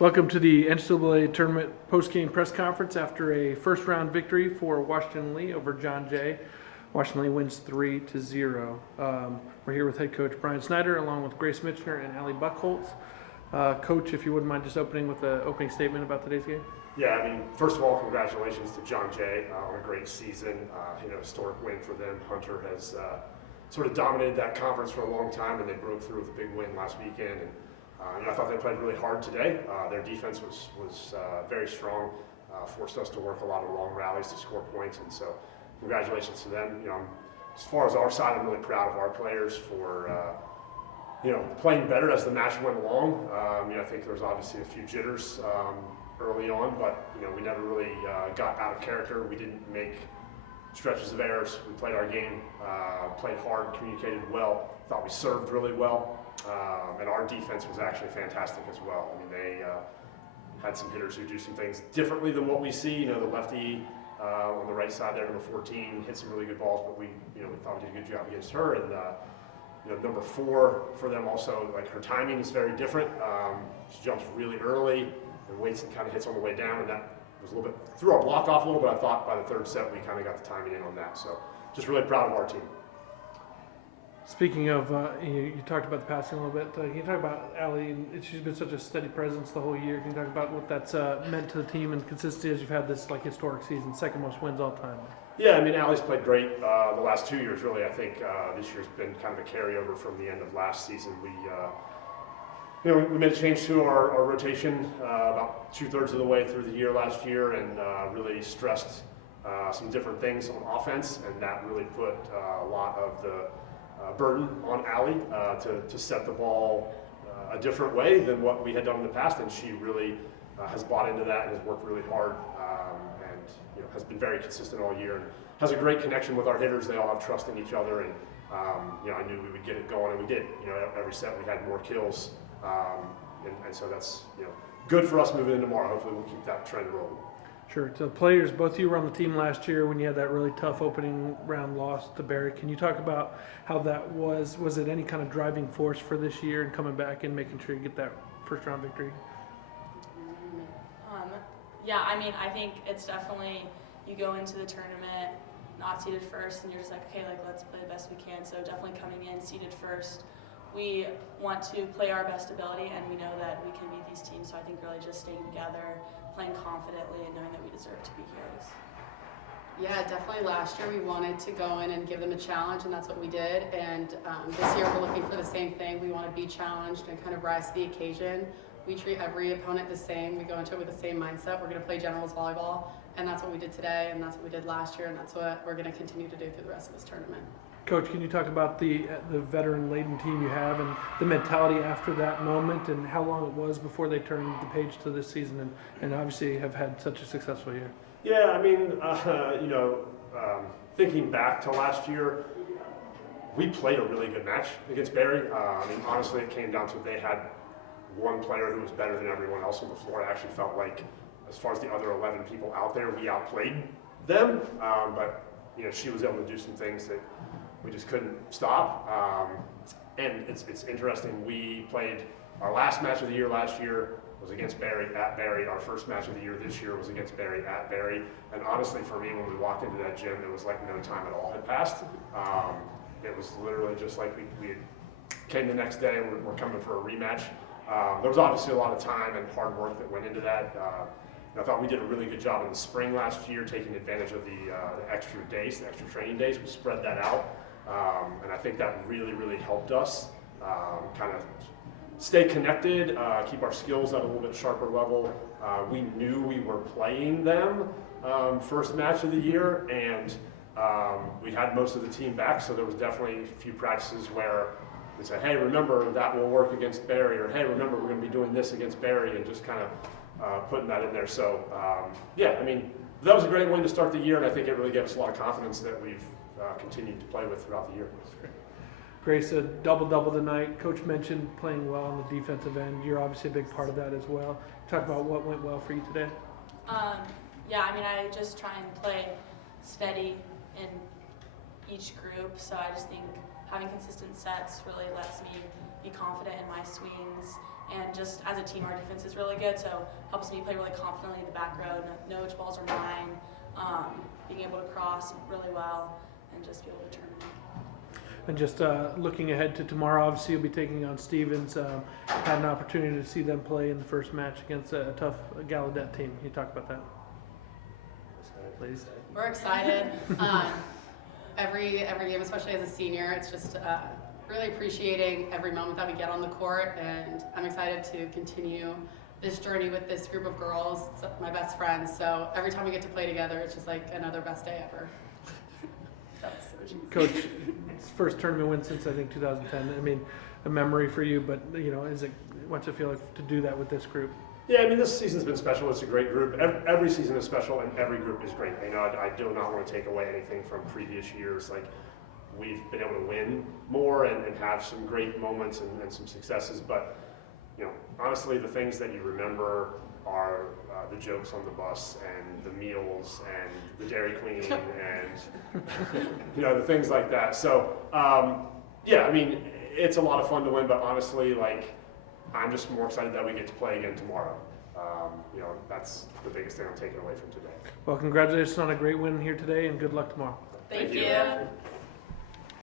Welcome to the NCAA Tournament post-game press conference after a first-round victory for Washington Lee over John Jay. Washington Lee wins 3-0. We're here with head coach Bryan Snyder along with Grace Mitchner and Allie Buckholtz. Coach, if you wouldn't mind just opening with an opening statement about today's game. Yeah, I mean, first of all, congratulations to John Jay on a great season. Historic win for them. Hunter has sort of dominated that conference for a long time, and they broke through with a big win last weekend. And I thought they played really hard today. Their defense was very strong, forced us to work a lot of long rallies to score points, and so congratulations to them. As far as our side, I'm really proud of our players for playing better as the match went along. I think there was obviously a few jitters early on, but we never really got out of character. We didn't make stretches of errors. We played our game, played hard, communicated well. Thought we served really well. And our defense was actually fantastic as well. I mean, they had some hitters who do some things differently than what we see. The lefty on the right side there, number 14, hit some really good balls, but we thought we did a good job against her. And number 4 for them also, like, her timing is very different. She jumps really early and waits and kind of hits on the way down, and that was a little bit, threw our block off a little, but I thought by the third set we kind of got the timing in on that. So just really proud of our team. Speaking of, you talked about the passing a little bit. Can you talk about Allie? She's been such a steady presence the whole year. Can you talk about what that's meant to the team and consistency as you've had this historic season, second most wins all time? Yeah, I mean, Allie's played great the last 2 years, really. I think this year's been kind of a carryover from the end of last season. We made a change to our rotation about 2/3 of the way through the year last year, and really stressed some different things on offense, and that really put a lot of the burden on Allie to set the ball a different way than what we had done in the past, and she really has bought into that and has worked really hard, and has been very consistent all year, and has a great connection with our hitters. They all have trust in each other, and I knew we would get it going, and we did. Every set we had more kills, and so that's good for us moving into tomorrow. Hopefully we'll keep that trend rolling. Sure. To the players, both of you were on the team last year when you had that really tough opening round loss to Barry. Can you talk about how that was? Was it any kind of driving force for this year and coming back and making sure you get that first round victory? Yeah, I mean, I think it's definitely, you go into the tournament not seeded first, and you're just like, okay, let's play the best we can. So definitely coming in seeded first, we want to play our best ability, and we know that we can beat these teams. So I think really just staying together, playing confidently, and knowing that we deserve to be here. Yeah, definitely last year we wanted to go in and give them a challenge, and that's what we did. And this year we're looking for the same thing. We want to be challenged and kind of rise to the occasion. We treat every opponent the same. We go into it with the same mindset. We're going to play generals volleyball, and that's what we did today, and that's what we did last year, and that's what we're going to continue to do through the rest of this tournament. Coach, can you talk about the veteran-laden team you have and the mentality after that moment and how long it was before they turned the page to this season and obviously have had such a successful year? Yeah, I mean, thinking back to last year, we played a really good match against Barry. Honestly, it came down to they had one player who was better than everyone else on the floor. It actually felt like, as far as the other 11 people out there, we outplayed them. But she was able to do some things that we just couldn't stop. And it's interesting. We played our last match of the year last year was against Barry at Barry. Our first match of the year this year was against Barry at Barry. And honestly, for me, when we walked into that gym, it was like no time at all had passed. It was literally just like we came the next day and we're coming for a rematch. There was obviously a lot of time and hard work that went into that. I thought we did a really good job in the spring last year, taking advantage of the extra days, the extra training days. We spread that out, and I think that really, really helped us kind of stay connected, keep our skills at a little bit sharper level. We knew we were playing them first match of the year, and we had most of the team back, so there was definitely a few practices where we said, hey, remember that will work against Barry, or hey, remember we're going to be doing this against Barry, and just kind of putting that in there. So, yeah, I mean, that was a great win to start the year, and I think it really gave us a lot of confidence that we've continued to play with throughout the year. Grace, a double-double tonight. Coach mentioned playing well on the defensive end. You're obviously a big part of that as well. Talk about what went well for you today. Yeah, I mean, I just try and play steady in each group, so I just think having consistent sets really lets me be confident in my swings And just as a team, our defense is really good, so helps me play really confidently in the back row, know which balls are mine, being able to cross really well, and just be able to terminate. And just looking ahead to tomorrow, obviously you'll be taking on Stevens. Had an opportunity to see them play in the first match against a tough Gallaudet team. Can you talk about that, please? We're excited. Every game, especially as a senior, it's just really appreciating every moment that we get on the court, and I'm excited to continue this journey with this group of girls. It's my best friends, so every time we get to play together, it's just like another best day ever. Coach, first tournament win since I think 2010. I mean, a memory for you, but what's it feel like to do that with this group? Yeah, I mean, this season's been special. It's a great group. Every season is special, and every group is great. I do not want to take away anything from previous years. Like, we've been able to win more and have some great moments and some successes. But, honestly, the things that you remember are the jokes on the bus and the meals and the Dairy Queen and, the things like that. So, yeah, I mean, it's a lot of fun to win, but honestly, I'm just more excited that we get to play again tomorrow. That's the biggest thing I'm taking away from today. Well, congratulations on a great win here today, and good luck tomorrow. Thank you.